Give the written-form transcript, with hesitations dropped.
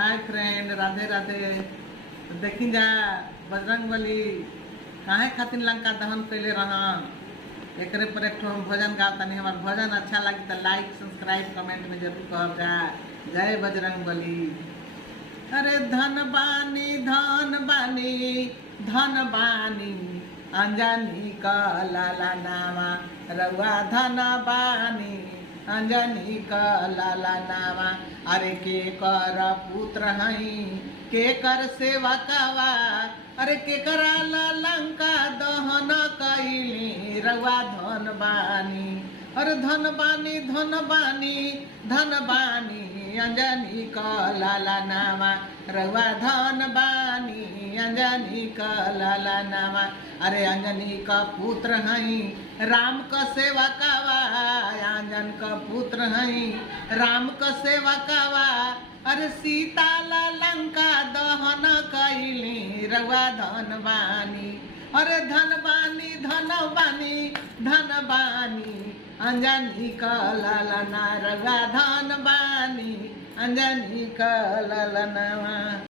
Hi friend, Radhe Radhe. देखी जा बजरंगबली काहे खातिर लंका दहन कैले रहा। एकरे पर एक ठो हम भजन गातनी। हमार भजन अच्छा लगी तो लाइक सब्सक्राइब कमेंट में जरूर कह जा। जय बजरंगबली। अरे धन बानी धन बानी धन बानी अंजनी का लाला नामा रउआ धन बानी अंजनी का लाला नामा। अरे के कर पुत्र हई के कर सेवा कावा। अरे के करा लंका दहन कैली रउआ धन बानी। अरे धन बानी धन बानी धन बानी अंजनी का लाला नामा रउआ धन बानी अंजनी का लाला नामा। अरे अंजनी का पुत्र हई राम का सेवा कावा। अंजन का पुत्र हई राम का सेवा कावा। अरे सीता लंका दहन कैली रउआ धन बानी। अरे धन बानी धन बानी धन बानी अंजनी का लाला ना रउआ धन बानी अंजनी का लाला ना।